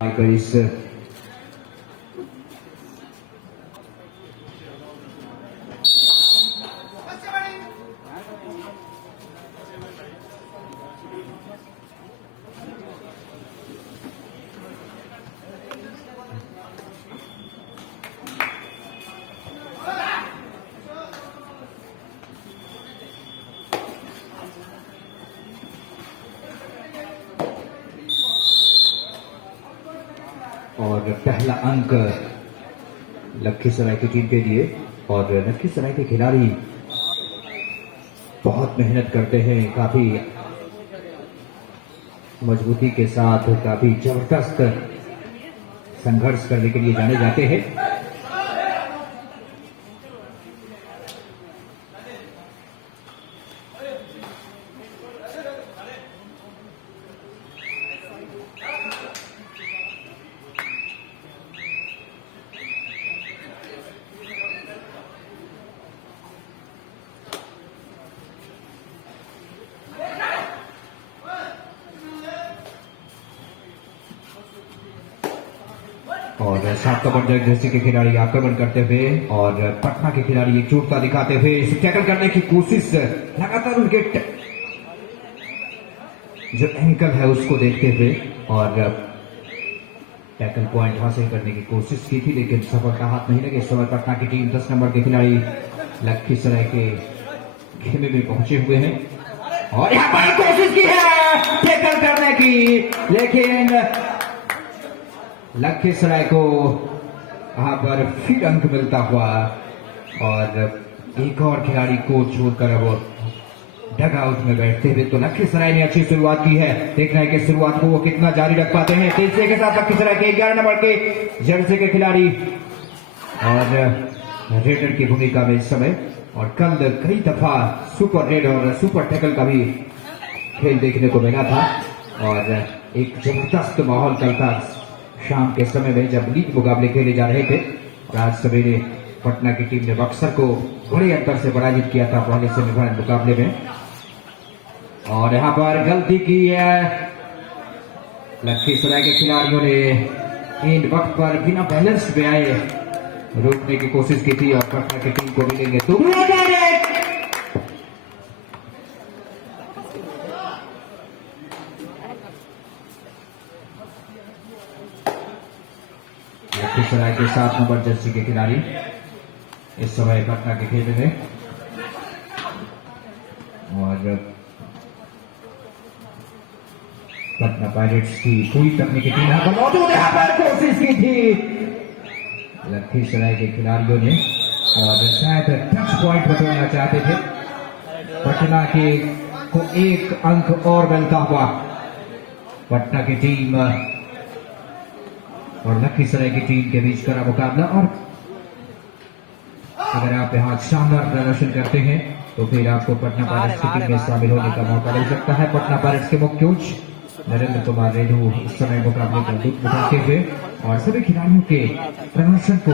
इस और पहला अंक लखीसराय की टीम के लिए। और लखीसराय के खिलाड़ी बहुत मेहनत करते हैं, काफी मजबूती के साथ काफी जबरदस्त संघर्ष करने के लिए जाने जाते हैं। और 7 नंबर जर्सी के खिलाड़ी आक्रमण करते हुए और पटना के खिलाड़ी एकजुटता दिखाते हुए इसे टैकल करने की कोशिश, लगातार उनके जो एंकल है उसको देखते हुए और टैकल पॉइंट हासिल करने की कोशिश की थी, लेकिन सफलता हाथ नहीं लगी। इस समय पटना की टीम 10 नंबर के खिलाड़ी लखीसराय के खेमे में पहुंचे हुए हैं और यहां पर कोशिश की है टैकल करने की, लेकिन लखीसराय को यहां पर फिर अंक मिलता हुआ और एक और खिलाड़ी को छोड़कर अब डग आउट में बैठते हुए। तो लखीसराय ने अच्छी शुरुआत की है, देखना है कि शुरुआत को वो कितना जारी रख पाते हैं। तीसरे के साथ लखीसराय के 11 नंबर के जर्सी के खिलाड़ी और रेडर की भूमिका में इस समय। और कल कई दफा सुपर रेड और सुपर टैकल का भी खेल देखने को मिला था और एक जबरदस्त माहौल कल था शाम के समय में जब लीग मुकाबले खेले जा रहे थे। और आज सवेरे पटना की टीम ने बक्सर को बड़े अंतर से पराजित किया था पहले सेमीफाइनल मुकाबले में। और यहां पर गलती की है लखीसराय के खिलाड़ियों ने, इन वक्त पर बिना बैलेंस में आए रोकने की कोशिश की थी और पटना की टीम को मिलेंगे तो लखीसराय के 7 नंबर जर्सी के खिलाड़ी इस समय पटना के खेल में और पटना पायरेट्स की पूरी तकनीकी टीम यहां पर मौजूद है, यहां पर कोशिश की थी लखीसराय के खिलाड़ियों ने और शायद टच पॉइंट बटोरना चाहते थे। पटना के को एक अंक और मिलता हुआ पटना की टीम और लखीसराय की टीम के बीच का मुकाबला। और अगर आप यहाँ शानदार प्रदर्शन करते हैं तो फिर आपको पटना पायरेट्स की टीम में शामिल होने का मौका मिल सकता है। पटना पायरेट्स के मुख्य कोच नरेंद्र कुमार रेणु इस समय मुकाबले का लुत्फ उठाते हुए और सभी खिलाड़ियों के प्रदर्शन को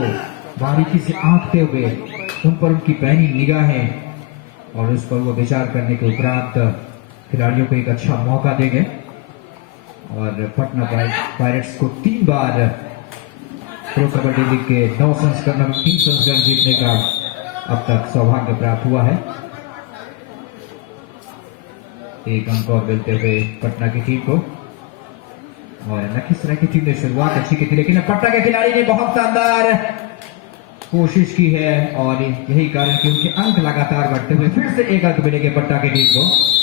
बारीकी से आंकते हुए उन पर उनकी पैनी निगाहें और उस पर वो विचार करने के उपरांत खिलाड़ियों को एक अच्छा मौका देंगे। और पटना पायरेट्स को 3 बार प्रो कबड्डी लीग के 3 संस्करण जीतने का अब तक सौभाग्य प्राप्त हुआ है। एक अंक और मिलते हुए पटना की टीम को। और लखीसराय की टीम ने शुरुआत अच्छी की थी, लेकिन पटना के खिलाड़ी ने बहुत शानदार कोशिश की है और यही कारण कि उनके अंक लगातार बढ़ते हुए फिर से एक अंक मिलेंगे पटना की टीम को।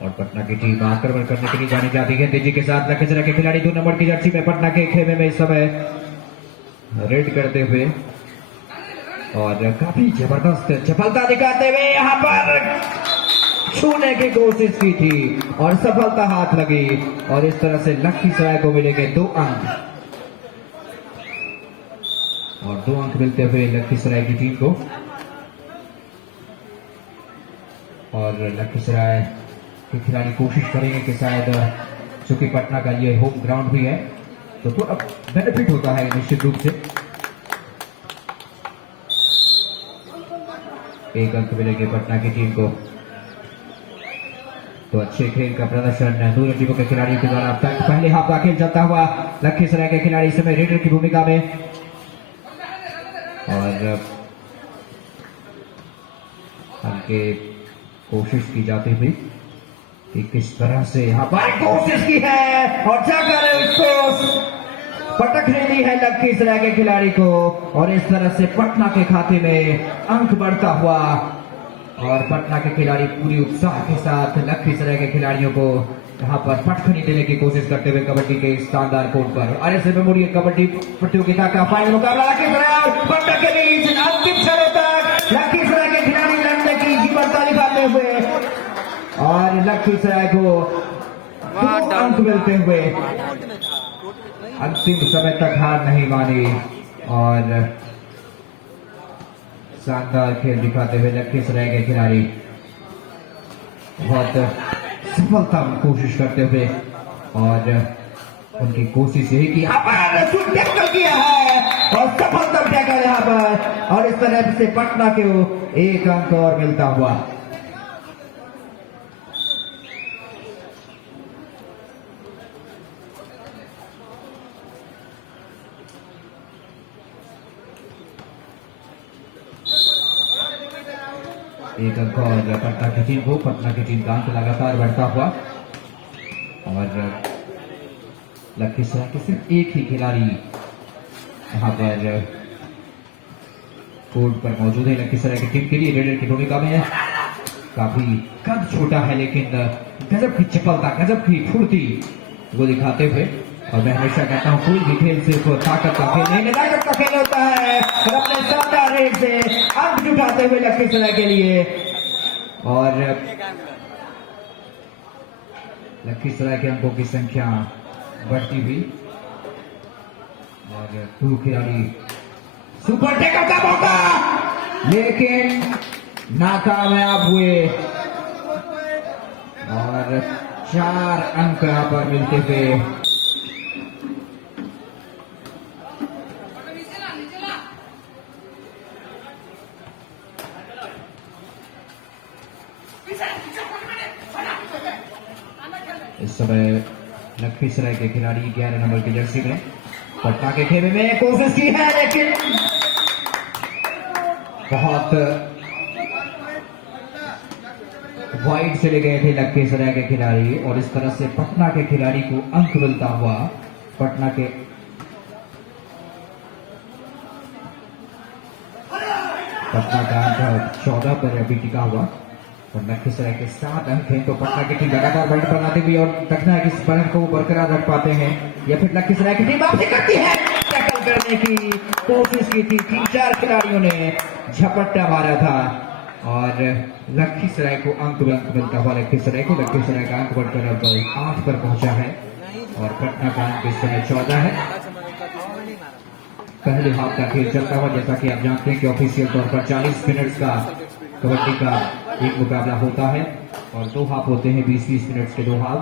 और पटना की टीम आक्रमण करने के लिए जानी जाती है तेजी के साथ। लखीसराय के खिलाड़ी 2 नंबर की जर्सी में पटना के खेमे में इस समय रेड करते हुए और काफी जबरदस्त सफलता दिखाते हुए यहां पर छूने की कोशिश की थी और सफलता हाथ लगी और इस तरह से लखीसराय को मिलेंगे 2 अंक और 2 अंक मिलते हुए लखीसराय की टीम को। और लखीसराय के खिलाड़ी कोशिश करेंगे कि शायद चूंकि पटना का ये होम ग्राउंड भी है तो थोड़ा बेनिफिट होता है निश्चित रूप से। एक अंक मिलेंगे पटना की टीम को। तो अच्छे खेल का प्रदर्शन दोनों टीमों के खिलाड़ियों के द्वारा पहले हाफ का खेल चलता हुआ लखीसराय के खिलाड़ी इस समय रेडर की भूमिका में और हल्के कोशिश की जाती हुई कि किस तरह से यहाँ पर कोशिश की है और जाकर उसको पटकने दी है लखीसराय के खिलाड़ी को और इस तरह से पटना के खाते में अंक बढ़ता हुआ और पटना के खिलाड़ी पूरी उत्साह के साथ लखीसराय के खिलाड़ियों को यहाँ पर पटखनी देने की कोशिश करते हुए कबड्डी के शानदार कोर्ट पर आरएसए मेमोरियल कबड्डी प्रतियोगिता का फाइनल मुकाबला लखीसराय और पटना के बीच अंतिम क्षणों तक लखीसराय के खिलाड़ी लड़ने की जीवनता दिखाते हुए और लखीसराय को 2 अंक मिलते हुए अंतिम समय तक हार नहीं मानी और शानदार खेल दिखाते हुए लखीसराय के खिलाड़ी बहुत सफलता कोशिश करते हुए और उनकी कोशिश यही की यहाँ पर टैकल किया है और सफलता टैकल यहाँ पर और इस तरह से पटना के 1 अंक और मिलता हुआ। एक अंक और पटना की टीम को, पटना की टीम का अंक लगातार बढ़ता हुआ और लखीसराय के सिर्फ एक ही खिलाड़ी यहाँ पर कोर्ट पर मौजूद है लखीसराय की टीम के लिए रेडर की भूमिका में है। काफी कद छोटा है लेकिन गजब की चपलता, गजब की फुर्ती वो दिखाते हुए और मैं हमेशा कहता हूँ कोई भी खेल सिर्फ ताकत का खेल नहीं, ताकत का खेल होता है और अपने शानदार रेट से अंक जुटाते हुए लखीसराय के लिए और लखीसराय के अंकों की संख्या बढ़ती हुई और 2 खिलाड़ी सुपर टेकअप का मौका लेकिन नाकामयाब हुए और 4 अंक यहाँ पर मिलते हुए इस समय लखीसराय के खिलाड़ी 11 नंबर की जर्सी में पटना के खेमे में कोशिश की है लेकिन बहुत वाइड चले गए थे लखीसराय के खिलाड़ी और इस तरह से पटना के खिलाड़ी को अंक मिलता हुआ पटना का अंक 14 पर अभी टिका हुआ और लखीसराय के 7 अंक हैं तो पटना की टीम लगातार बढ़त बनाती हुई और देखना है कि इस बढ़त को बरकरार रख पाते हैं या फिर लखीसराय की टीम वापसी करती है। टैकल करने की कोशिश की थी, 3-4 खिलाड़ियों ने झपट्टा मारा था और लखीसराय को अंक मिलता हुआ लखीसराय का अंक बढ़कर अब 8 पर पहुंचा है और पटना का अंक इस समय 14 है। पहले हाफ का खेल चलता हुआ जैसा कि आप जानते हैं कि ऑफिशियल तौर पर 40 मिनट का कबड्डी का एक मुकाबला होता है और 2 हाफ होते हैं, 20-20 मिनट के 2 हाफ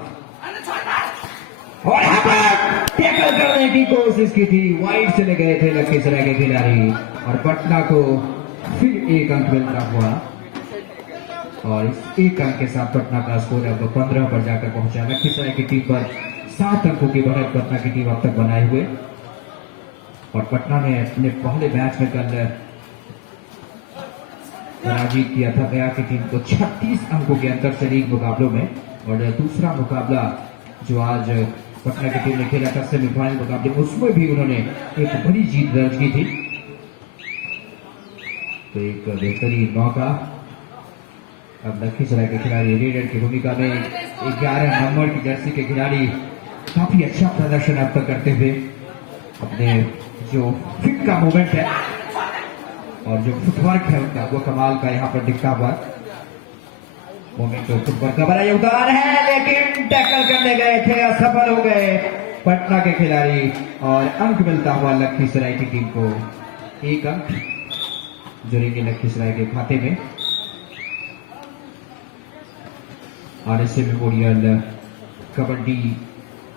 और यहाँ पर टैकल करने की कोशिश की थी, वाइड चले गए थे लखीसराय के खिलाड़ी और पटना को फिर 1 अंक मिलता हुआ और इस 1 अंक के साथ पटना का स्कोर अब 15 पर जाकर पहुंचा। लखीसराय की टीम पर 7 अंकों की बढ़त पटना की टीम अब तक बनाए हुए और पटना ने अपने पहले मैच में कल पराजित किया था गया की टीम को 36 अंकों के अंतर से लीग मुकाबलों में और दूसरा मुकाबला जो आज पटना की टीम ने खेला था सेमीफाइनल मुकाबले उसमें भी उन्होंने एक बड़ी जीत दर्ज की थी। तो एक बेहतरीन मौका अब लखीसराय के खिलाड़ी रेडर की भूमिका में 11 नंबर की जर्सी के खिलाड़ी काफी अच्छा प्रदर्शन अब तक करते हुए अपने जो फिट का मूवमेंट है और जो फुटवर्क है उनका वो कमाल का यहाँ पर दिखता हुआ मोमेंट तो फुटवर्क का बड़ा योगदान है लेकिन टैकल करने गए थे, असफल हो गए पटना के खिलाड़ी और अंक मिलता हुआ लखीसराय की टीम को 1 अंक जुड़ेंगे लखीसराय के खाते में। आरएसए मेमोरियल कबड्डी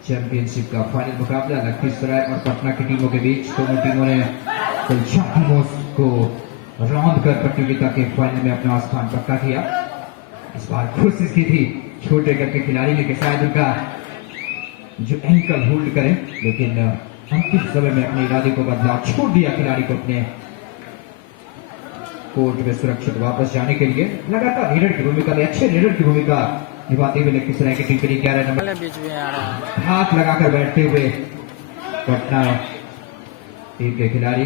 चैंपियनशिप का फाइनल मुकाबला लखीसराय और पटना की टीमों के बीच। दोनों टीमों ने कुल 4 टीमों को रौंद कर प्रतियोगिता के फाइनल में अपना स्थान पक्का किया। इस बार कोशिश की थी छोटे करके खिलाड़ी ने कि शायद उनका जो एंकल होल्ड करें, लेकिन अंतिम समय में अपने इरादे को बदला, छोड़ दिया खिलाड़ी को अपने कोर्ट में सुरक्षित वापस जाने के लिए। लगातार लीडर की भूमिका में, अच्छे लीडर की भूमिका निभाते हुए लखीसराय की टीम के लिए 11 नंबर बीच में आ रहा है। हाथ लगाकर बैठते हुए पटना टीम के खिलाड़ी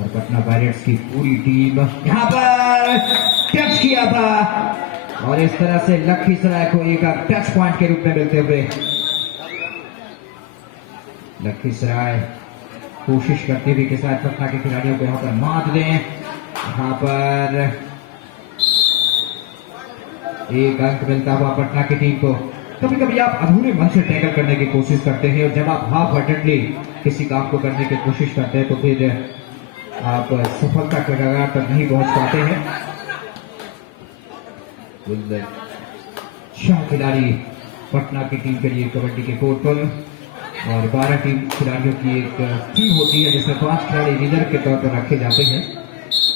और पटना पायरेट्स की पूरी टीम यहां पर टच किया था और इस तरह से लखीसराय को एक टच पॉइंट के रूप में मिलते हुए लखीसराय कोशिश करते हुए के साथ पटना के खिलाड़ियों को यहां पर मात दें। यहां पर एक अंक मिलता हुआ पटना की टीम को। कभी कभी आप अधूरे मन से टैकल करने की कोशिश करते हैं और जब आप हाफ हार्टेडली किसी काम को करने की कोशिश करते हैं तो फिर आप सफलता के कगार तक नहीं पहुंच पाते हैं। 6 खिलाड़ी पटना की टीम के लिए कबड्डी के कोर्ट पर और 12 टीम खिलाड़ियों की एक टीम होती है जिसमें 5 खिलाड़ी रिजर्व के तौर पर रखे जाते हैं।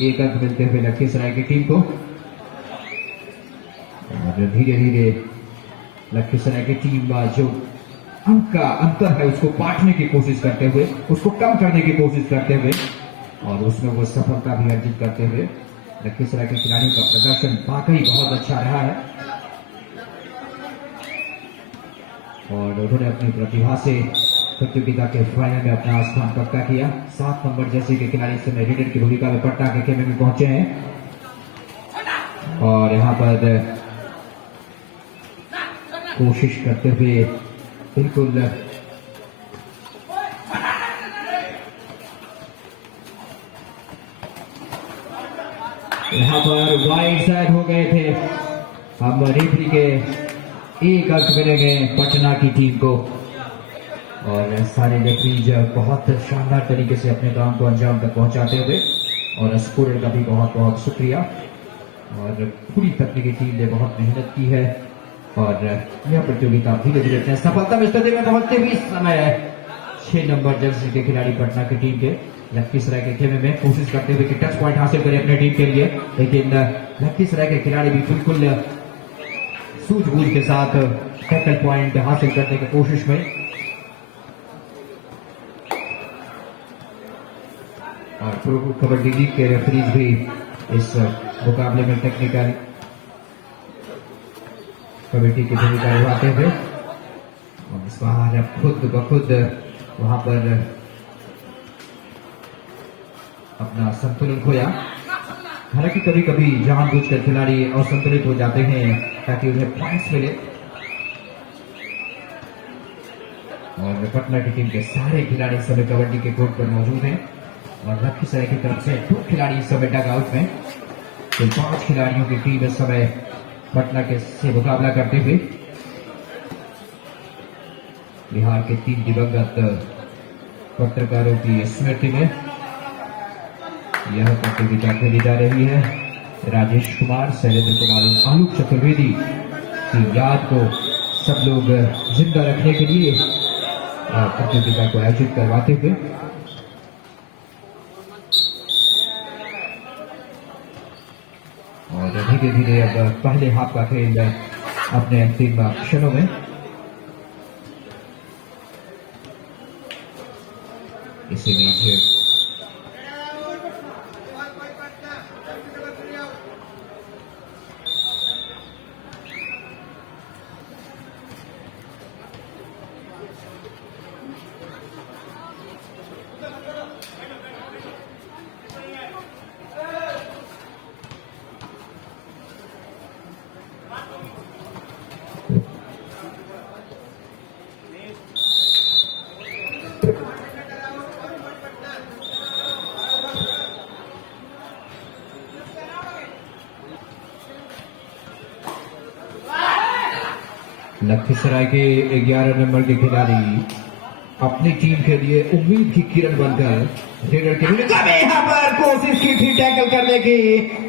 एक अंक मिलते हुए लखीसराय की टीम को और धीरे धीरे लखीसराय की टीम जो अंक का अंतर है उसको पाटने की कोशिश करते हुए, उसको कम करने की कोशिश करते हुए और उसमें वो सफलता भी अर्जित करते हुए लखीसराय के खिलाड़ियों का प्रदर्शन वाकई बहुत अच्छा रहा है और उन्होंने अपनी प्रतिभा से प्रतियोगिता के फाइनल में अपना स्थान पक्का किया। 7 नंबर जैसे के खिलाड़ी इस समय लीडर की भूमिका में पटना के खेमे में पहुंचे हैं और यहाँ पर कोशिश करते हुए बिल्कुल यहाँ पर वाइड साइड हो गए थे। अब रेफरी के एक अंक मिलेंगे पटना की टीम को और सारे रेफरीज बहुत शानदार तरीके से अपने काम को अंजाम तक पहुंचाते हुए और स्कोरर का भी बहुत बहुत शुक्रिया और पूरी तकनीकी टीम ने बहुत मेहनत की है और यह प्रतियोगिता धीरे धीरे अपने सफलता में पहुंचते हुए इस समय 6 नंबर जर्सी के खिलाड़ी पटना की टीम के लखीसराय के खेमे में कोशिश करते हुए कि टच पॉइंट हासिल करें अपने टीम के लिए, लेकिन लखीसराय के खिलाड़ी भी बिल्कुल सूझबूझ के साथ टैकल पॉइंट हासिल करने की कोशिश में और प्रो कबड्डी लीग के रेफरीज भी इस मुकाबले में टेक्निकल कमेटी की भूमिका निभाते हुए और इस बार खुद ब खुद वहां पर अपना संतुलन खोया। हालांकि कभी कभी जानबूझकर खिलाड़ी असंतुलित हो जाते हैं ताकि उन्हें पॉइंट्स मिले और पटना की टीम के सारे खिलाड़ी इस समय कबड्डी के कोर्ट पर मौजूद हैं और लखीसराय की तरफ से 2 खिलाड़ी इस समय डग आउट में, तो 5 खिलाड़ियों की टीम इस समय पटना के से मुकाबला करते हुए बिहार के 3 दिवंगत पत्रकारों की स्मृति में यह प्रतियोगिता खेली जा रही है। राजेश कुमार, शैलेंद्र कुमार, आलोक चतुर्वेदी की याद को सब लोग जिंदा रखने के लिए प्रतियोगिता को आयोजित करवाते हुए और धीरे धीरे अब पहले हाफ का खेल अपने अंतिम क्षणों में। इसी बीच लखीसराय के 11 नंबर के खिलाड़ी अपनी टीम के लिए उम्मीद की किरण बनकर रेडर के यहाँ पर कोशिश की थी टैकल करने की,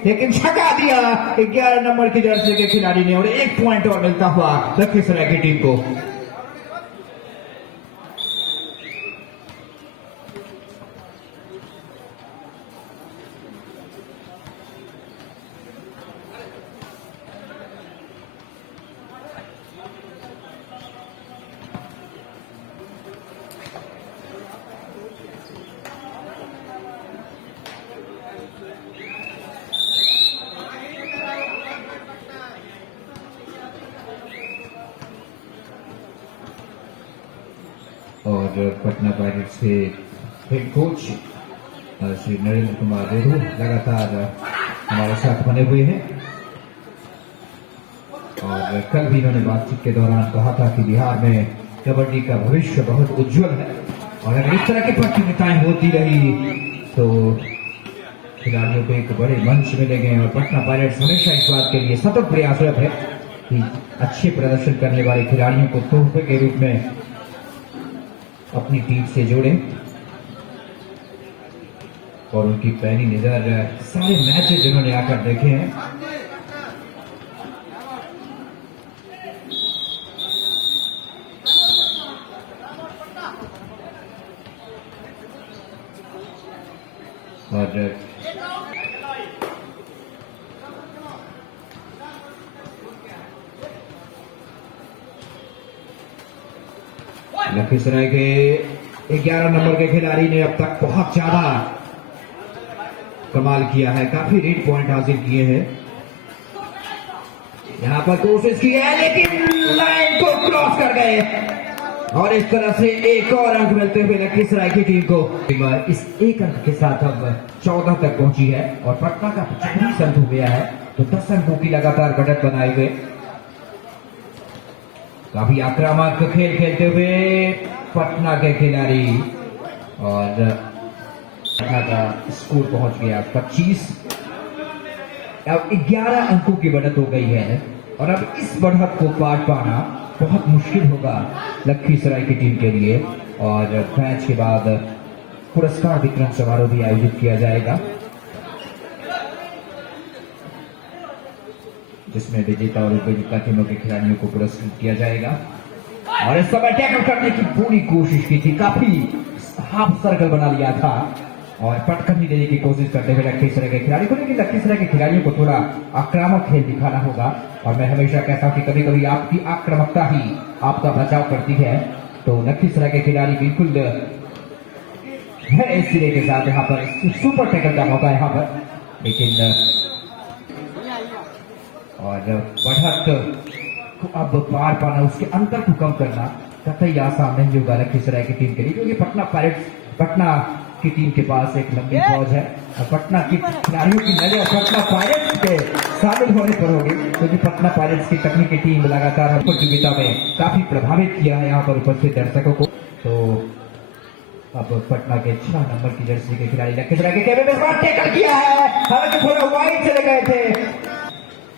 लेकिन छका दिया 11 नंबर की जर्सी के खिलाड़ी ने, और 1 पॉइंट और मिलता हुआ लखीसराय की टीम को। और पटना पायरेट्स के हेड कोच श्री नरेंद्र कुमार रेडू लगातार हमारे साथ बने हुए हैं, और कल भी इन्होंने बातचीत के दौरान कहा था कि बिहार में कबड्डी का भविष्य बहुत उज्जवल है, और अगर इस तरह की प्रतियोगिताएं होती रही तो खिलाड़ियों को एक बड़े मंच मिलेंगे। और पटना पायरेट्स हमेशा इस बात के लिए सतत प्रयासरत है कि अच्छे प्रदर्शन करने वाले खिलाड़ियों को तोहफे के रूप में अपनी टीम से जोड़े, और उनकी पैनी नजर सारे मैचेस जिन्होंने आकर देखे हैं और लखीसराय के 11 नंबर के खिलाड़ी ने अब तक बहुत ज्यादा कमाल किया है, काफी रेड पॉइंट हासिल किए हैं। यहां पर कोशिश की है लेकिन लाइन को क्रॉस कर गए, और इस तरह से एक और अंक मिलते हुए लखीसराय की टीम को। इस एक अंक के साथ अब 14 तक पहुंची है, और पटना का 40 अंक हो गया है, तो 10 अंकों की लगातार बढ़त बनाए हुए काफी आक्रामक खेल खेलते हुए पटना के खिलाड़ी, और पटना का स्कोर पहुंच गया 25। अब 11 अंकों की बढ़त हो गई है, और अब इस बढ़त को पार पाना बहुत मुश्किल होगा लखीसराय की टीम के लिए। और मैच के बाद पुरस्कार वितरण समारोह भी आयोजित किया जाएगा, जिसमें विजेता और उपविजेता टीमों के खिलाड़ियों को पुरस्कृत किया जाएगा। और इस समय टैकल करने की पूरी कोशिश की थी, काफी हाफ सर्कल बना लिया था, और पटकन ही देने की कोशिश करते हुए लखीसराय के खिलाड़ी को, लेकिन लखीसराय के खिलाड़ियों को थोड़ा आक्रामक खेल दिखाना होगा। और मैं हमेशा कहता हूं कि कभी कभी आपकी आक्रामकता ही आपका बचाव करती है, तो लखीसराय के खिलाड़ी बिल्कुल है इस सिरे के साथ यहाँ पर सुपर टैकल का मौका यहाँ पर, लेकिन और बढ़त को अब पार पाना, उसके अंतर को कम करना कतई आसान नहीं होगा लखीसराय की टीम के लिए, क्योंकि पटना की टीम के पास एक लंबी फौज है, और पटना की खिलाड़ियों की नजर पटना पायरेट्स के शामिल होने पर होगी, क्योंकि पटना पायरेट्स की तकनीकी टीम लगातार प्रतियोगिता में काफी प्रभावित किया है यहाँ पर उपस्थित दर्शकों को। तो अब पटना के 6 नंबर की जर्सी के खिलाड़ी लखीसराय के कैमरे में टैकल किया है, हालांकि थोड़ा वाइड चले गए थे,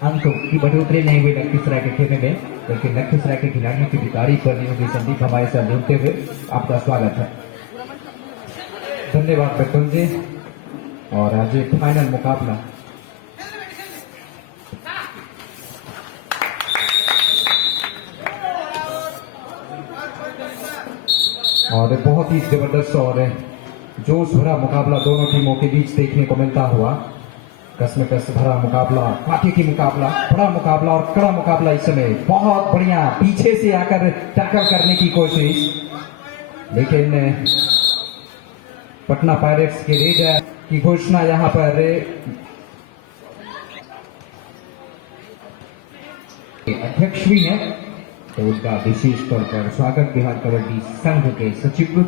अंकों की बढ़ोतरी नहीं हुई लखीसराय के खेमे में, लेकिन लखीसराय के खिलाड़ियों की भी तारीफ कर रही होगी। संदीप हमारे साथ जुड़ते हुए आपका स्वागत है। धन्यवाद बटन जी। और आज फाइनल मुकाबला और बहुत ही जबरदस्त और जोश भरा मुकाबला दोनों टीमों के बीच देखने को मिलता हुआ, कसमकस भरा मुकाबला, पार्टी की मुकाबला, बड़ा मुकाबला और कड़ा मुकाबला। इस समय बहुत बढ़िया पीछे से आकर टैकल करने की कोशिश, लेकिन पटना पायरेट्स के रेड की घोषणा यहां पर अध्यक्ष भी हैं, तो उनका विशेष तौर पर स्वागत बिहार कबड्डी संघ के सचिव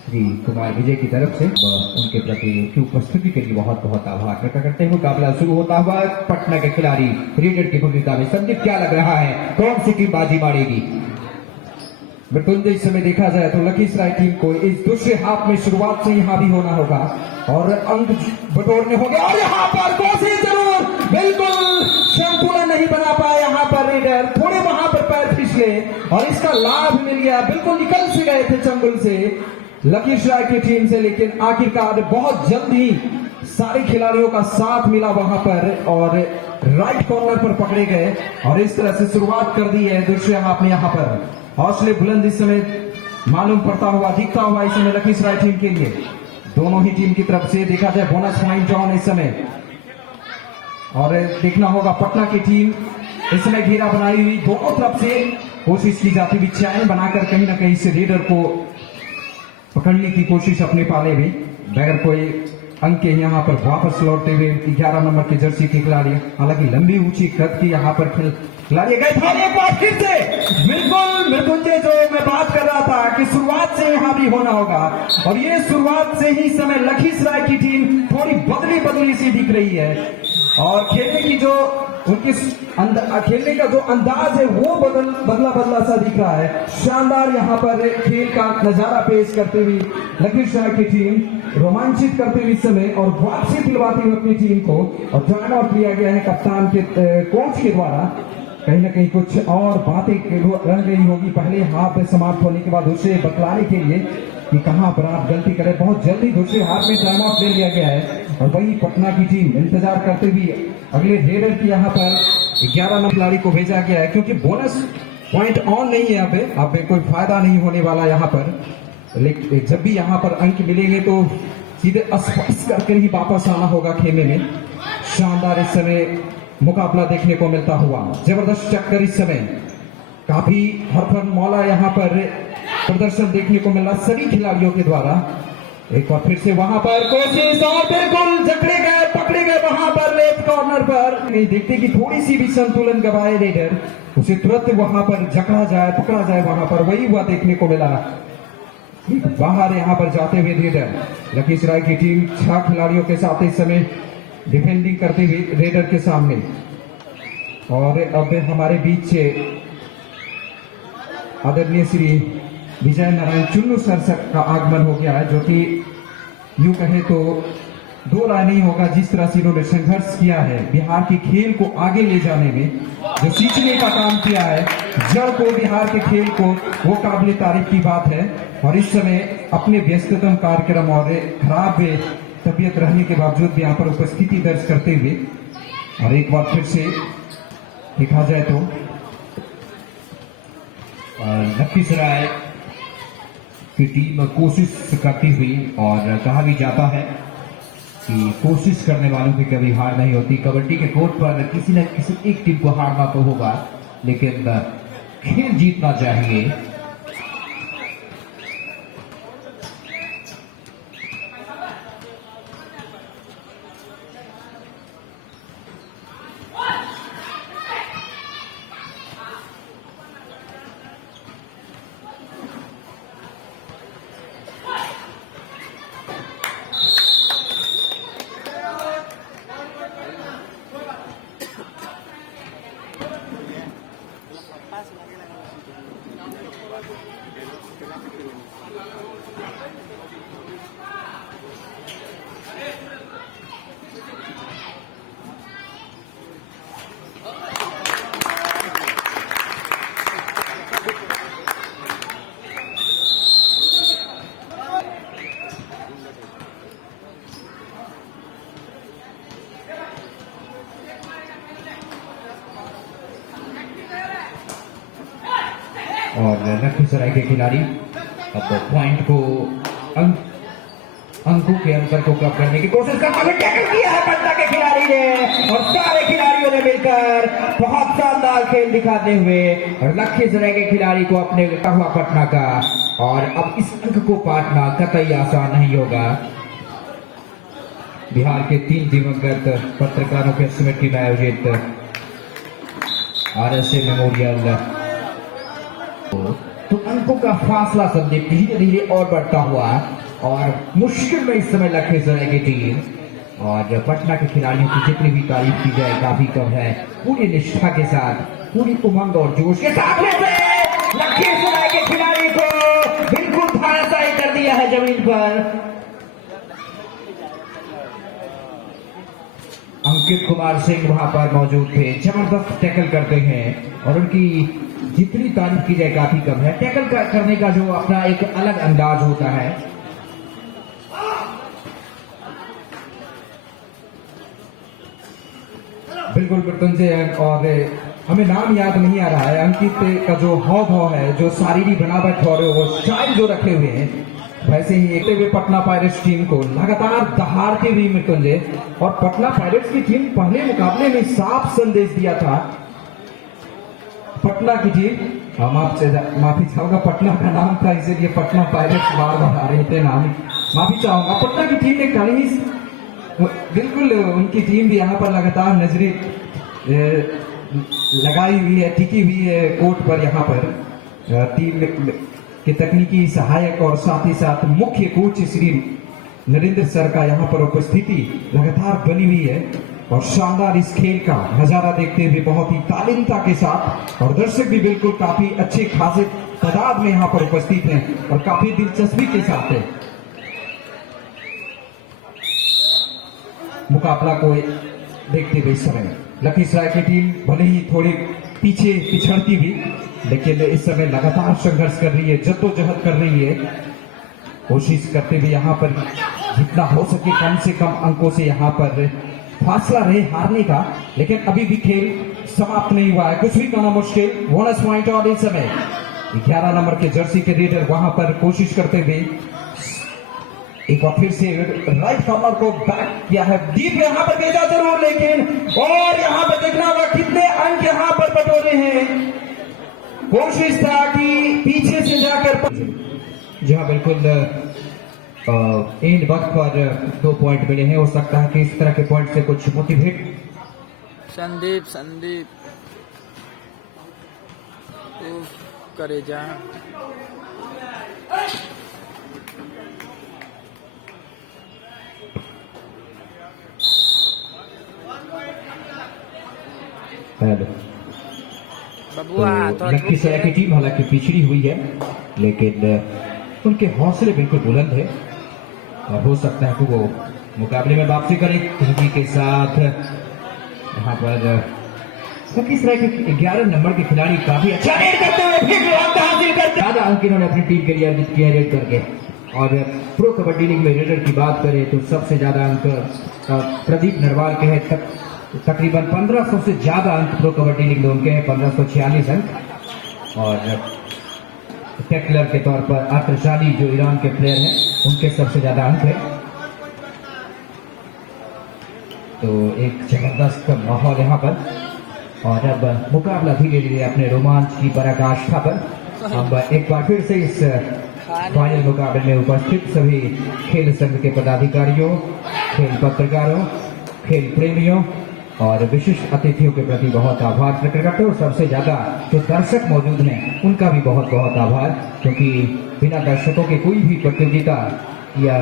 श्री कुमार विजय की तरफ से, उनके प्रति उनकी उपस्थिति के लिए बहुत बहुत आभार प्रकट करते हुए मुकाबला शुरू होता हुआ पटना के खिलाड़ी रेडर की भूमिका में। संदीप, क्या लग रहा है, कौन सी टीम बाजी मारेगी? मृत्युंजय, इस समय देखा जाए तो लखीसराय टीम को इस दूसरे हाफ में शुरुआत से यहाँ भी होना होगा और अंक बटोरने होंगे, और यहाँ पर कोशिश जरूर, बिल्कुल संपूर्ण नहीं बना पाया यहाँ पर रेडर, थोड़े वहां पर पैर फिसले और इसका लाभ मिल गया, बिल्कुल निकल से गए थे चंगुल से, लखीसराय की टीम से, लेकिन आखिरकार बहुत जल्द ही सारे खिलाड़ियों का साथ मिला वहां पर और राइट कॉर्नर पर पकड़े गए और इस तरह से शुरुआत कर दी है। दृश्य आपने यहाँ पर हौसले बुलंद इस समय मालूम पड़ता हुआ, दिखता हुआ इस समय लखीसराय टीम के लिए। दोनों ही टीम की तरफ से देखा जाए बोनस पॉइंट ऑन इस समय, और देखना होगा पटना की टीम इस समय घेरा बनाई हुई, दोनों तरफ से कोशिश की जाती हुई चैन बनाकर कहीं ना कहीं से रेडर को पकड़ने की कोशिश अपने पाले में, बगैर कोई अंक के यहाँ पर वापस लौटते हुए 11 नंबर के जर्सी के खिलाड़ी, हालांकि लंबी ऊंची कद की यहाँ पर खिलाड़ी गए थे। एक बार फिर से बिल्कुल मृत्युंजय, जो मैं बात कर रहा था कि शुरुआत से यहाँ भी होना होगा, और ये शुरुआत से ही समय लखीसराय की टीम थोड़ी बदली सी दिख रही है और खेलने की जो उनकी खेलने का जो अंदाज है वो बदला सा दिख रहा है। शानदार यहाँ पर खेल का नजारा पेश करते हुए लखीसराय की टीम रोमांचित करते हुए समय और वापसी दिलवाती हुई अपनी टीम को, और जॉइन आउट किया गया है कप्तान के कोच के द्वारा। कहीं ना कहीं कुछ और बातें रह गई होगी पहले हाफ समाप्त होने के बाद उसे बतलाने के लिए कि कहां पर आप गलती करें। बहुत जल्दी दूसरे हाफ में टाइम आउट ले लिया गया है और वही पटना की टीम इंतजार करते हुए अगले रेडर की यहाँ पर 11 नंबर खिलाड़ी को भेजा गया है, क्योंकि बोनस पॉइंट ऑन नहीं है यहाँ पे, अब कोई फायदा नहीं होने वाला यहाँ पर। लेकिन जब भी यहाँ पर अंक मिलेंगे तो सीधे स्पर्श करके ही वापस आना होगा खेमे में। शानदार इस समय मुकाबला देखने को मिलता हुआ, जबरदस्त टक्कर इस समय, काफी हरफन मौला यहाँ पर प्रदर्शन देखने को मिला सभी खिलाड़ियों के द्वारा। एक बार फिर से वहां पर कोशिश और बिल्कुल पकड़े गए वहां पर लेफ्ट कॉर्नर पर। नहीं देखते कि थोड़ी सी भी संतुलन गवाए रेडर, उसे तुरंत वहां पर पकड़ा जाए वहां पर, वही हुआ देखने को मिला। बाहर यहाँ पर जाते हुए रेडर, लखीसराय की टीम 6 खिलाड़ियों के साथ इस समय डिफेंडिंग करते हुए रेडर के सामने। और अब हमारे बीच से आदरणीय श्री विजय नारायण चुन्नू सर का आगमन हो गया है, जो कि यूं कहे तो दो राय नहीं होगा जिस तरह से इन्होंने संघर्ष किया है बिहार के खेल को आगे ले जाने में, जो सींचने का काम किया है जड़ को, बिहार के खेल को, वो काबिल तारीफ की बात है। और इस समय अपने व्यस्ततम कार्यक्रम और खराब तबीयत रहने के बावजूद भी यहाँ पर उपस्थिति दर्ज करते हुए, और एक बार फिर से देखा जाए तो लखीसराय की टीम कोशिश करती हुई, और कहा भी जाता है कि कोशिश करने वालों की कभी हार नहीं होती। कबड्डी के कोर्ट पर किसी न किसी एक टीम को हारना तो होगा, लेकिन खेल जीतना चाहिए। और लखीसराय के खिलाड़ी अब पॉइंट को अंकों के अंतर को कम करने की कोशिश करते हुए टैकल किया है पटना के खिलाड़ी ने, और सारे खिलाड़ियों ने मिलकर बहुत शानदार खेल दिखाते हुए और लखीसराय के खिलाड़ी को अपने हुआ पटना का। और अब इस अंक को पाटना कतई आसान नहीं होगा। बिहार के 3 दिवंगत पत्रकारों के स्मृति में आयोजित RSA मेमोरियल, तो अंकों का फासला समझे धीरे धीरे और बढ़ता हुआ, और मुश्किल में इस समय लखीसराय की टीम और पटना के खिलाड़ियों की जितनी भी तारीफ की जाए काफी कम है। पूरी निष्ठा के साथ, पूरी उमंग और जोश के साथ लखीसराय के खिलाड़ी को बिल्कुल धराशायी कर दिया है जमीन पर। अंकित कुमार सिंह वहां पर मौजूद थे, जबरदस्त टैकल करते हैं और उनकी जितनी तारीफ की जाए काफी कम है। टैकल करने का जो अपना एक अलग अंदाज होता है बिल्कुल मृत्युंजय, और हमें नाम याद नहीं आ रहा है, अंकित का जो हाव भाव है, जो शारीरिक बनावट और वो स्टाइल जो रखे हुए हैं, वैसे ही एक हुए पटना पायरेट्स टीम को लगातार दहाड़ते हुए मृत्युंजय। और पटना पायरेट्स की टीम पहले मुकाबले में साफ संदेश दिया था। पटना की टीम, हम आपसे माफी चाहूंगा, पटना का नाम था इसीलिए पटना पायरेट्स बार बार आ रहे थे नाम, माफी चाहूंगा। पटना की टीम ने कल ही बिल्कुल उनकी टीम भी यहाँ पर लगातार नजरें लगाई हुई है, टिकी हुई है कोर्ट पर। यहाँ पर टीम के तकनीकी सहायक और साथ ही साथ मुख्य कोच श्री नरेंद्र सर का यहाँ पर उपस्थिति लगातार बनी हुई है। और शानदार इस खेल का नजारा देखते हुए बहुत ही तालीमता के साथ, और दर्शक भी बिल्कुल काफी अच्छे खासे तादाद में यहाँ पर उपस्थित हैं और काफी दिलचस्पी के साथ है मुकाबला को देखते हुए। इस समय लखीसराय की टीम भले ही थोड़ी पीछे पिछड़ती भी, लेकिन इस समय लगातार संघर्ष कर रही है, जद्दोजहद कर रही है, कोशिश करते हुए यहाँ पर जितना हो सके कम से कम अंकों से यहाँ पर फासला रहे हारने का। लेकिन अभी भी खेल समाप्त नहीं हुआ है, कुछ भी करना मुश्किल। बोनस पॉइंट और इस समय 11 नंबर के जर्सी के रेडर वहां पर कोशिश करते हुए एक बार फिर से राइट कॉर्नर को बैक किया है, डीप यहाँ पर भेजा जरूर, लेकिन और यहाँ पर देखना होगा कितने अंक यहाँ पर बटोरे हैं। कोशिश था कि पीछे से जाकर जी हाँ, बिल्कुल इन वक्त पर 2 पॉइंट मिले हैं। हो सकता है कि इस तरह के पॉइंट से कुछ मोटिवेट संदीप करे जा। तो लखीसराय की टीम हालांकि पिछड़ी हुई है, लेकिन उनके हौसले बिल्कुल बुलंद है और हो सकता है कि वो मुकाबले में वापसी करें तेजी के साथ। यहाँ पर लखीसराय के 11 नंबर के खिलाड़ी काफी अच्छा रेड करते हुए फिर अंक हासिल करते, ज्यादा अंक इन्होंने अपनी टीम के लिए अर्जित किया रेड करके। और प्रो कबड्डी लीग में रेडर की बात करें तो सबसे ज्यादा अंक प्रदीप नरवाल के हैं, तकरीबन 1500 से ज्यादा अंक प्रो कबड्डी लीग में उनके हैं, 1546 अंक। और टैकलर के तौर पर अत्रशाली जो ईरान के प्लेयर हैं, उनके सबसे ज्यादा अंक है। तो एक जबरदस्त माहौल यहाँ पर, और अब मुकाबला धीरे धीरे अपने रोमांच की पराकाष्ठा पर। अब एक बार फिर से इस फाइनल मुकाबले में उपस्थित सभी खेल संघ के पदाधिकारियों, खेल पत्रकारों, खेल प्रेमियों और विशिष्ट अतिथियों के प्रति बहुत आभार प्रकट करते हैं। और सबसे ज्यादा जो दर्शक मौजूद हैं उनका भी बहुत बहुत आभार, क्योंकि बिना दर्शकों के कोई भी प्रतियोगिता या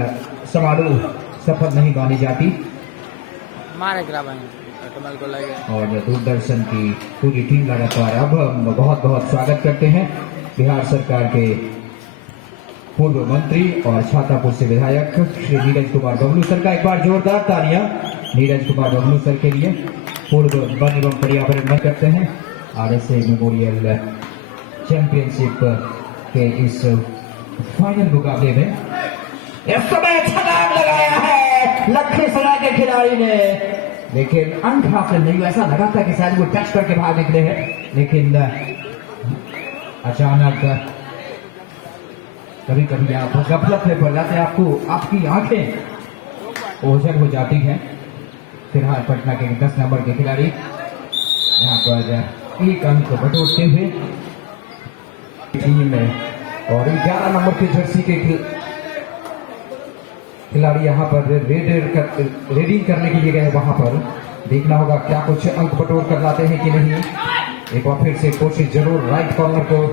समारोह सफल नहीं मानी जाती। और दूरदर्शन की पूरी टीम लगातार अब हम बहुत बहुत स्वागत करते हैं बिहार सरकार के पूर्व मंत्री और छातापुर से विधायक श्री नीरज कुमार बबलू सर का। एक बार जोरदार तालियां नीरज कुमार बबलू सर के लिए। पूर्व वन एवं पर्यावरण मंत्री करते हैं RSA मेमोरियल चैंपियनशिप के इस फाइनल मुकाबले में इस समय छलांग लगाया है लखीसराय के खिलाड़ी ने, लेकिन अंक हासिल नहीं हुआ। ऐसा लगा था कि शायद वो टच करके बाहर निकले हैं, लेकिन अचानक कभी कभी आप गफलत में पड़ जाते हैं, आपको आपकी आंखें ओझल हो जाती हैं। फिलहाल पटना के 10 नंबर के खिलाड़ी यहाँ पर एक अंक बटोरते हुए टीम में, और 11 नंबर के जर्सी के खिलाड़ी यहाँ पर रेडिंग करने के लिए गए। वहां पर देखना होगा क्या कुछ अंक बटोर कर लाते हैं कि नहीं। एक बार फिर से कोशिश जरूर राइट कॉर्नर को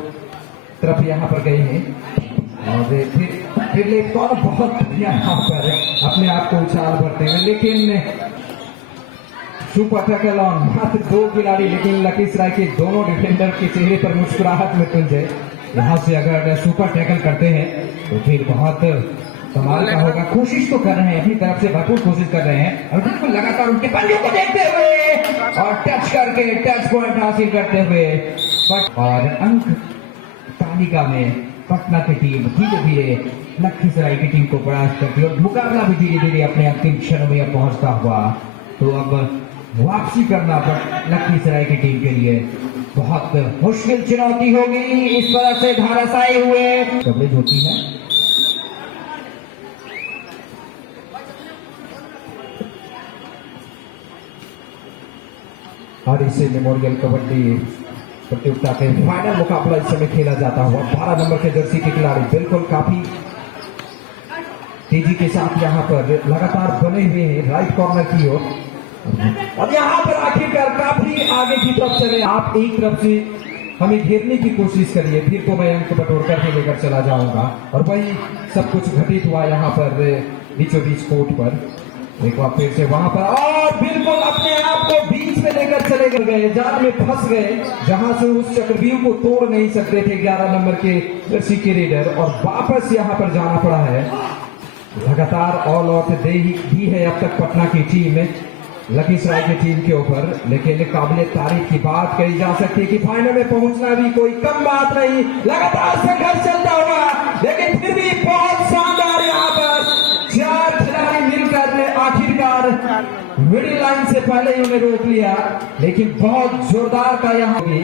तरफ यहाँ पर गए हैं, और फिर लेफ्ट कॉर्नर बहुत बढ़िया यहाँ पर अपने आप को उछाल भरते हैं, लेकिन सुपर टैकल ऑन मात्र 2 खिलाड़ी। लेकिन लखीसराय के दोनों डिफेंडर के चेहरे पर मुस्कुराहट में तुंजे। यहाँ से अगर सुपर टैकल करते हैं तो फिर बहुत कमाल का होगा। कोशिश तो कर रहे हैं, अपनी तरफ से भरपूर कोशिश कर रहे हैं, और बिल्कुल लगातार उनके पंजों को देखते हुए और टच करके टच पॉइंट हासिल करते हुए। और अंक तालिका में पटना की टीम धीरे धीरे लखीसराय की टीम को परास्त करती है, और मुकाबला भी धीरे धीरे अपने अंतिम क्षणों में पहुंचता हुआ। तो अब वापसी करना लखीसराय की टीम के लिए बहुत मुश्किल चुनौती होगी। इस तरह से धाराशायी हुए कवरेज होती है। और इसे मेमोरियल कबड्डी प्रतियोगिता के फाइनल मुकाबला इस समय खेला जाता हुआ 12 नंबर के जर्सी के खिलाड़ी बिल्कुल काफी तेजी के साथ यहाँ पर लगातार बने हुए हैं राइट कॉर्नर की ओर। और यहाँ पर आखिरकार काफी आगे की तरफ चले। आप एक तरफ से हमें घेरने की कोशिश करिए, फिर तो मैं अंक बटोर करके लेकर चला जाऊंगा। और वही सब कुछ घटित हुआ यहाँ पर बीचों बीच कोर्ट पर। एक बार फिर से वहां पर और बिल्कुल अपने आप को बीच में लेकर चले गए, जाल में फंस गए, जहां से उस चक्रव्यूह को तोड़ नहीं सकते थे 11 नंबर के जर्सी के रेडर। और वापस यहां पर जाना पड़ा है। लगातार ऑल आउट दे ही है अब तक पटना की टीम लखीसराय की टीम के ऊपर। लेकिन काबिले तारीफ की बात कही जा सकती है कि फाइनल में पहुंचना भी कोई कम बात नहीं। लगातार संघर्ष चलता हुआ, लेकिन फिर भी बहुत शानदार यहाँ पर 4 खिलाड़ी मिलकर आखिरकार मिडिल लाइन से पहले ही उन्हें रोक लिया। लेकिन बहुत जोरदार का यहाँ भी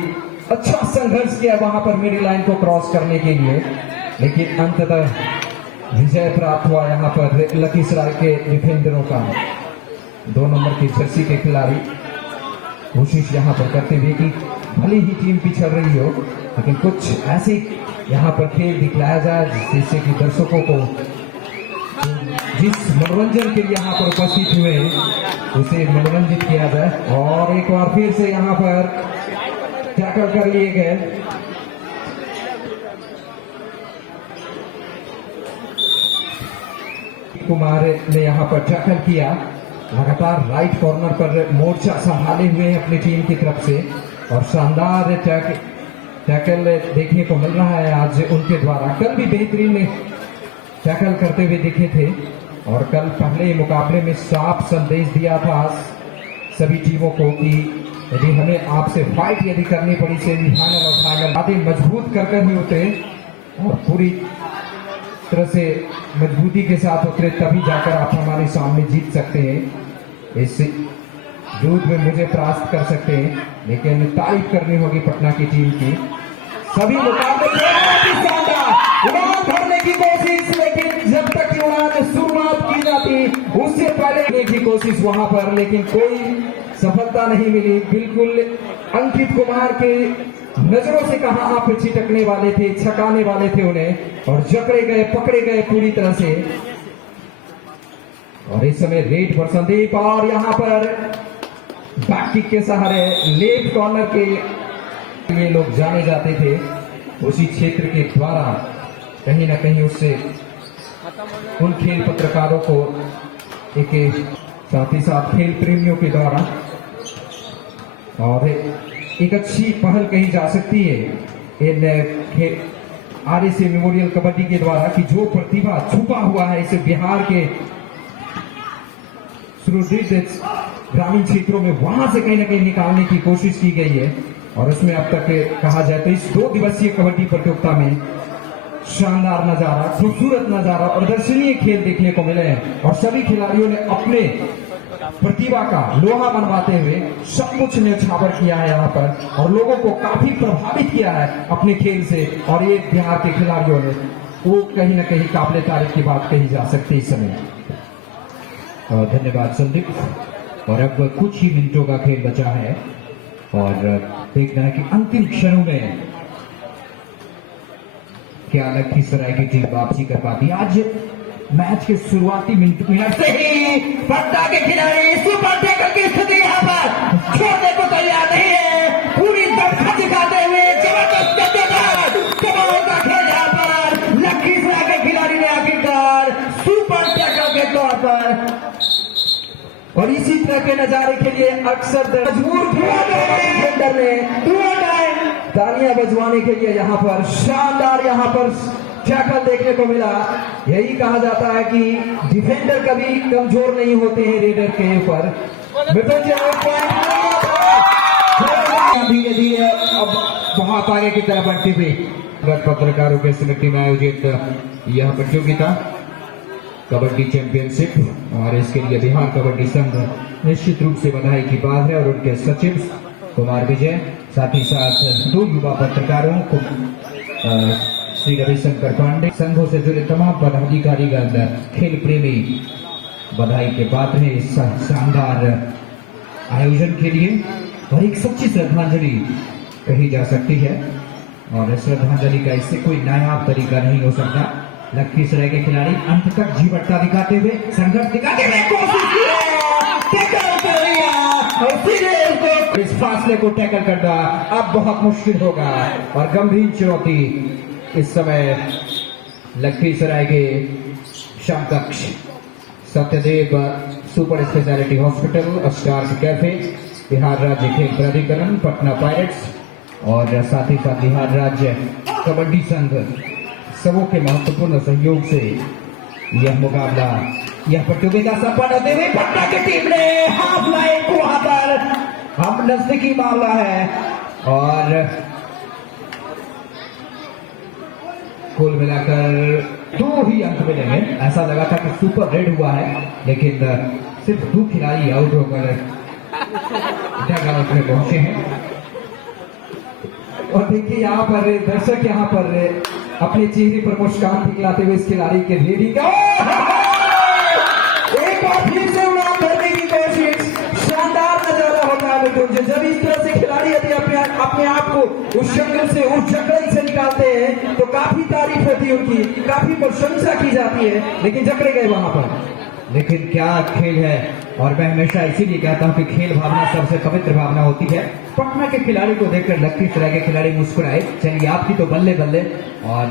अच्छा संघर्ष किया वहां पर मिडिल लाइन को क्रॉस करने के लिए। लेकिन अंततः विजय प्राप्त हुआ यहाँ पर लखीसराय के डिफेंडरों का। 2 नंबर की जर्सी के खिलाड़ी कोशिश यहाँ पर करते हुए कि भले ही टीम पिछड़ रही हो, लेकिन कुछ ऐसे यहाँ पर खेल दिखलाया जाए जिससे कि दर्शकों को जिस मनोरंजन के लिए यहाँ पर उपस्थित हुए उसे मनोरंजित किया जाए। और एक बार फिर से यहाँ पर टैकल कर लिए गए। कुमार ने यहाँ पर टैकल किया। लगातार राइट कॉर्नर पर मोर्चा संभाले हुए हैं अपनी टीम की तरफ से। और शानदार टैकल देखने को मिल रहा है आज उनके द्वारा। कल भी बेहतरीन टैकल करते हुए दिखे थे। और कल पहले मुकाबले में साफ संदेश दिया था सभी टीमों को कि यदि हमें आपसे फाइट यदि करनी पड़ी सेमीफाइनल और फाइनल आदि मजबूत कर ही उतरे और पूरी तरह से मजबूती के साथ उतरे, तभी जाकर आप हमारे सामने जीत सकते हैं। इस युद्ध में मुझे परास्त कर सकते हैं। लेकिन तारीफ करनी होगी पटना की टीम की। सभी मुकाबले उड़ान भरने की कोशिश, लेकिन जब तक की उड़ान शुरुआत की जाती उससे पहले की कोशिश वहां पर, लेकिन कोई सफलता नहीं मिली। बिल्कुल अंकित कुमार के नजरों से कहां आप छिटकने वाले थे, छकाने वाले थे उन्हें, और जकड़े गए, पकड़े गए पूरी तरह से। और इस समय रेड पर संदीप, और यहां पर बैक किक के सहारे लेफ्ट कॉर्नर के लिए लोग जाने जाते थे उसी क्षेत्र के द्वारा। कहीं ना कहीं उससे उन खेल पत्रकारों को एक साथ ही साथ खेल प्रेमियों के द्वारा और एक अच्छी पहल कही जा सकती है इन आरएसए मेमोरियल कबड्डी के द्वारा कि जो प्रतिभा छुपा हुआ है इसे बिहार के सुदूर ग्रामीण क्षेत्रों में वहां से कहीं ना कहीं निकालने की कोशिश की गई है। और उसमें अब तक कहा जाए तो इस 2 दिवसीय कबड्डी प्रतियोगिता में शानदार नजारा, खूबसूरत नजारा और दर्शनीय खेल देखने को मिले हैं। और सभी खिलाड़ियों ने अपने प्रतिभा का लोहा मनवाते हुए सब कुछ न्यौछावर किया है यहाँ पर, और लोगों को काफी प्रभावित किया है अपने खेल से। और ये बिहार के खिलाड़ियों ने वो कहीं ना कहीं काबिले तारीफ की बात कही जा सकती है इस समय। धन्यवाद संदीप। और अब कुछ ही मिनटों का खेल बचा है और देखना है कि अंतिम क्षणों में क्या लखीसराय की टीम वापसी कर पाती। आज मैच के शुरुआती मिनट से ही पटना के खिलाड़ी सुपर टैकल की स्थिति यहाँ पर छोड़ने को तैयार नहीं है। पूरी दमखम दिखाते हुए जबरदस्त कमाल का खेल यहाँ पर लखीसराय के खिलाड़ी ने आखिरकार सुपर टैकल के तौर पर। और इसी तरह के नजारे के लिए अक्सर मजबूर डिफेंडर ने तालियां बजवाने के लिए यहाँ पर शानदार यहाँ पर टैकल देखने को मिला। यही कहा जाता है कि डिफेंडर कभी कमजोर नहीं होते हैं रेडर के ऊपर। धीरे धीरे अब बहुत आगे की तरफ बढ़ती हुई पत्रकारों के समिति में आयोजित यह प्रतियोगिता कबड्डी चैंपियनशिप, और इसके लिए बिहार कबड्डी संघ निश्चित रूप से बधाई की बात है। और उनके सचिव कुमार विजय, साथ ही साथ 2 युवा पत्रकारों को श्री रविशंकर पांडे, संघों से जुड़े तमाम पदाधिकारीगण, खेल प्रेमी बधाई के पात्र हैं इस शानदार आयोजन के लिए। और एक सच्ची श्रद्धांजलि कही जा सकती है, और श्रद्धांजलि का इससे कोई नायाब तरीका नहीं हो सकता। लखीसराय के खिलाड़ी अंत तक जीवटता दिखाते हुए, संघर्ष दिखाते हुए कोशिश की टैकल कर लिया, और सीधे उसको इस फासले को टैकल करना अब बहुत मुश्किल होगा। और गंभीर चुनौती इस समय लखीसराय के समकक्ष Satyadev super speciality hospital, stars cafe, Bihar राज्य खेल प्राधिकरण, पटना पायरेट्स और साथ ही साथ बिहार राज्य कबड्डी संघ सबों के महत्वपूर्ण सहयोग से यह मुकाबला, यह प्रतियोगिता संपन्न होते हुए पटना की टीम ने हाफ लाइन को वहां पर हम नजदीकी मामला है। और कुल मिलाकर 2 ही अंक मिले हैं। ऐसा लगा था कि सुपर रेड हुआ है, लेकिन सिर्फ 2 खिलाड़ी आउट होकर डगआउट में पहुंचे हैं। और देखिए यहाँ पर दर्शक यहाँ पर अपने चेहरे पर मुस्कान दिखलाते हुए इस खिलाड़ी के रेडी का एक बार फिर से उड़ान भरने की कोशिश, शानदार नजारा होता है मित्रों। जब इस तरह से खिलाड़ी यदि अपने आप को उस जंगल से, उस जंगल से निकालते हैं तो काफी तारीफ होती है उनकी, काफी प्रशंसा की जाती है, लेकिन जकड़े गए वहां पर। लेकिन क्या खेल है, और मैं हमेशा इसीलिए कहता हूं कि खेल भावना सबसे पवित्र भावना होती है। पटना के खिलाड़ी को देखकर लखीसराय के खिलाड़ी मुस्कुराए। चलिए आपकी तो बल्ले बल्ले, और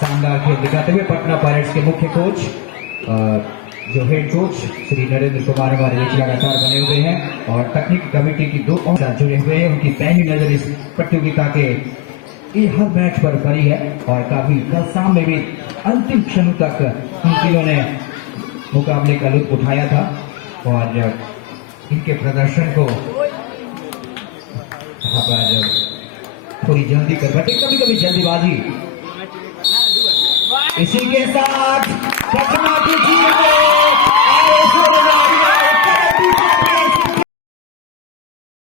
शानदार खेल दिखाते हुए पटना पायरेट्स के मुख्य कोच, जो हेड कोच श्री नरेंद्र कुमार हमारे बीच लगातार बने हुए हैं, और तकनीकी कमेटी की 2 साथ जुड़े हुए हैं। उनकी पैनी नजर इस प्रतियोगिता के हर मैच पर पड़ी है, और काफी कल शाम में भी अंतिम क्षणों तक इन तीनों ने मुकाबले का लुत्फ उठाया था। और इनके प्रदर्शन को यहाँ पर थोड़ी जल्दी कर बैठे, कभी कभी जल्दीबाजी। इसी के साथ पटना की जीत